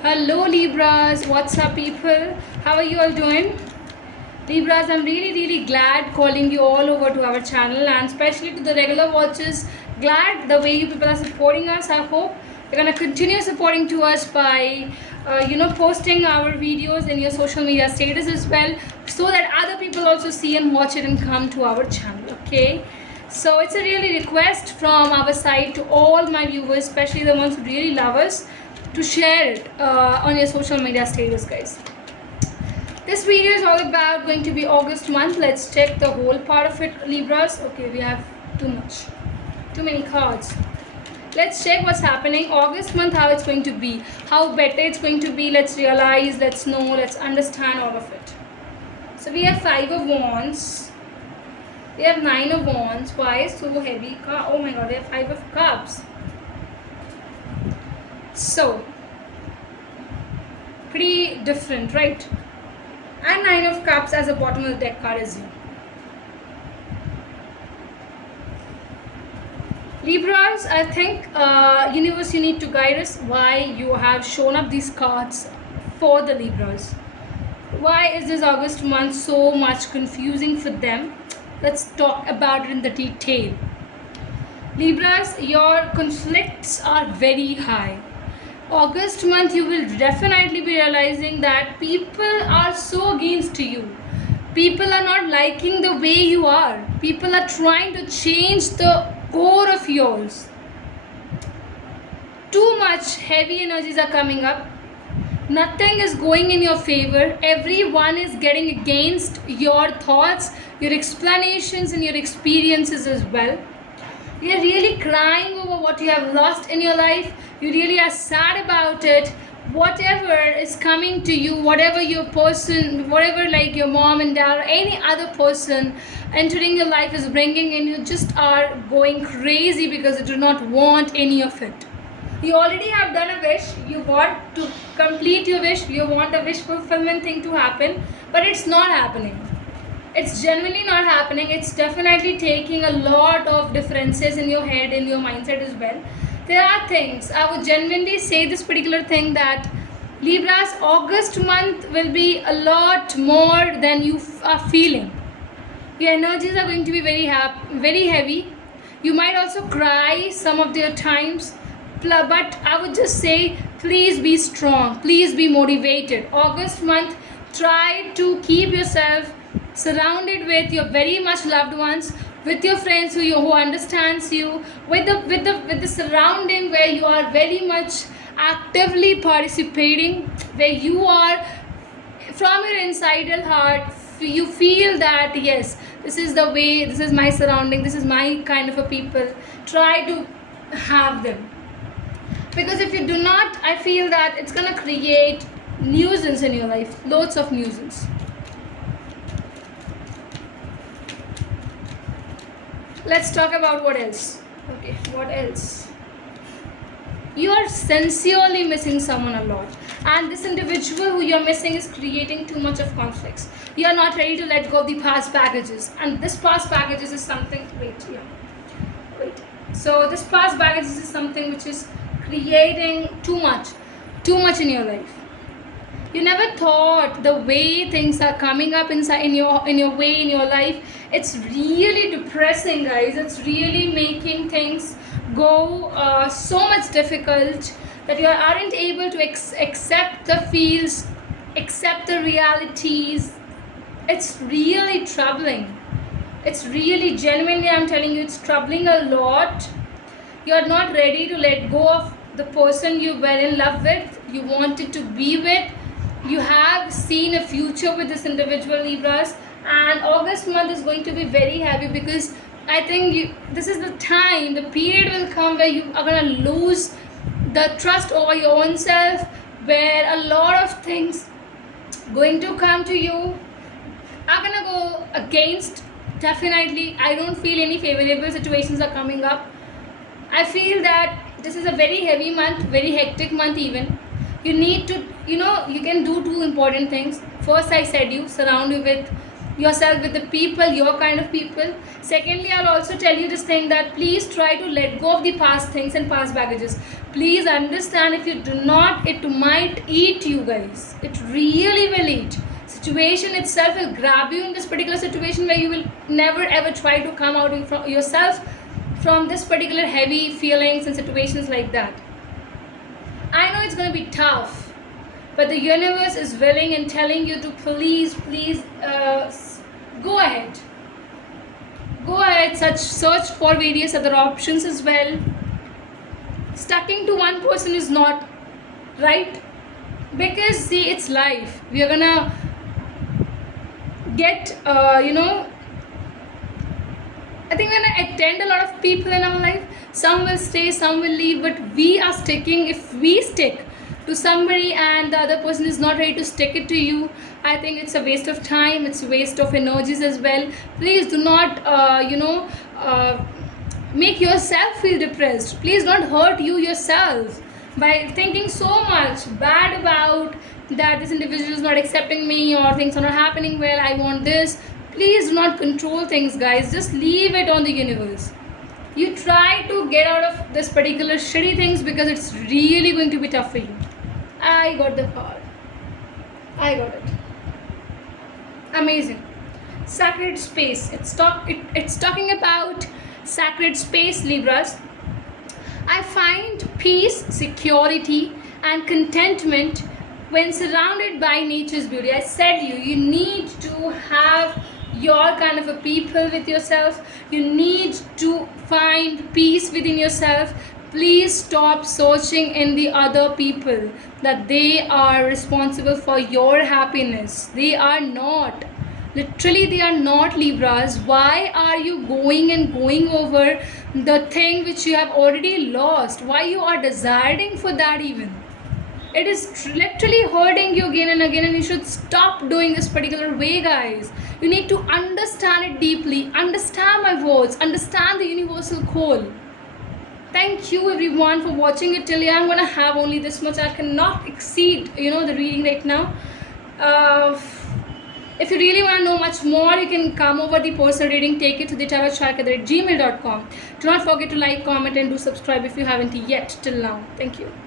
Hello Libras, what's up people? How are you all doing? Libras, I'm really glad calling you all over to our channel and especially to the regular watchers. Glad the way you people are supporting us. I hope you're gonna continue supporting to us by posting our videos in your social media status as well, so that other people also see and watch it and come to our channel. Okay. So it's a really request from our side to all my viewers, especially the ones who really love us, to share it on your social media status, guys. This video is all about going to be August month. Let's check the whole part of it, Libras. Okay, we have too many cards. Let's check what's happening August month, how it's going to be, how better it's going to be. Let's realize, let's know, let's understand all of it. So we have 5 of wands, we have 9 of wands. Why is so heavy? Oh my god, we have 5 of cups. So pretty different, right? And 9 of cups as a bottom of the deck card is you. Libras, I think universe, you need to guide us why you have shown up these cards for the Libras. Why is this August month so much confusing for them? Let's talk about it in the detail. Libras, your conflicts are very high. August month, you will definitely be realizing that people are so against you. People are not liking the way you are. People are trying to change the core of yours. Too much heavy energies are coming up. Nothing is going in your favor. Everyone is getting against your thoughts, your explanations, and your experiences as well. You're really crying over what you have lost in your life. You really are sad about it. Whatever is coming to you, whatever your person, whatever like your mom and dad or any other person entering your life is bringing in, you just are going crazy because you do not want any of it. You already have done a wish, you want to complete your wish, you want a wish fulfillment thing to happen, but it's not happening. It's genuinely not happening. It's definitely taking a lot of differences in your head, in your mindset as well. There are things, I would genuinely say this particular thing, that Libras, August month will be a lot more than you are feeling. Your energies are going to be very heavy. You might also cry some of their times, but I would just say, please be strong, please be motivated. August month, try to keep yourself surrounded with your very much loved ones, with your friends who understands you, with the surrounding where you are very much actively participating, where you are from your inside heart, you feel that yes, this is the way, this is my surrounding, this is my kind of a people. Try to have them, because if you do not, I feel that it's gonna create nuisance in your life, lots of nuisance. Let's talk about what else. Okay, what else? You are sincerely missing someone a lot, and this individual who you're missing is creating too much of conflicts. You are not ready to let go of the past baggages, and this past baggages is something. Wait. So this past baggages is something which is creating too much in your life. You never thought the way things are coming up inside in your way in your life. It's really depressing, guys. It's really making things go so much difficult that you aren't able to accept the feels, accept the realities. It's really troubling. It's really genuinely, I'm telling you, it's troubling a lot. You're not ready to let go of the person you were in love with, you wanted to be with. You have seen a future with this individual, Libras, and August month is going to be very heavy, because I think this is the time, the period will come where you are going to lose the trust over your own self, where a lot of things going to come to you are going to go against. Definitely, I don't feel any favorable situations are coming up. I feel that this is a very heavy month, very hectic month even. You need to, you can do 2 important things. First, I said, you surround you with yourself with the people, your kind of people. Secondly, I'll also tell you this thing that please try to let go of the past things and past baggages. Please understand, if you do not, it might eat you guys. It really will eat. Situation itself will grab you in this particular situation where you will never ever try to come out from yourself from this particular heavy feelings and situations like that. I know it's going to be tough, but the universe is willing and telling you to please go ahead. Go ahead, search for various other options as well. Sticking to one person is not right, because see, it's life. We are gonna get I think we're gonna attend a lot of people in our life. Some will stay, some will leave, but we are sticking. If we stick to somebody and the other person is not ready to stick it to you, I think it's a waste of time, it's a waste of energies as well. Please do not make yourself feel depressed. Please don't hurt you yourself by thinking so much bad about that this individual is not accepting me or things are not happening well, I want this. Please do not control things, guys. Just leave it on the universe. You try to get out of this particular shitty things, because it's really going to be tough for you. I got the card. I got it. Amazing. Sacred space. It's talking about sacred space, Libras. I find peace, security, and contentment when surrounded by nature's beauty. I said you need to have your kind of a people with yourself. You need to find peace within yourself. Please stop searching in the other people that they are responsible for your happiness. They are not. Literally, they are not, Libras. Why are you going over the thing which you have already lost? Why you are desiring for that even? It is literally hurting you again and again, and you should stop doing this particular way, guys. You need to understand it deeply. Understand my words. Understand the universal call. Thank you everyone for watching it till here. I'm gonna have only this much. I cannot exceed the reading right now. If you really want to know much more, you can come over the personal reading. Take it to the tarotchark@gmail.com. Do not forget to like, comment, and do subscribe if you haven't yet till now. Thank you.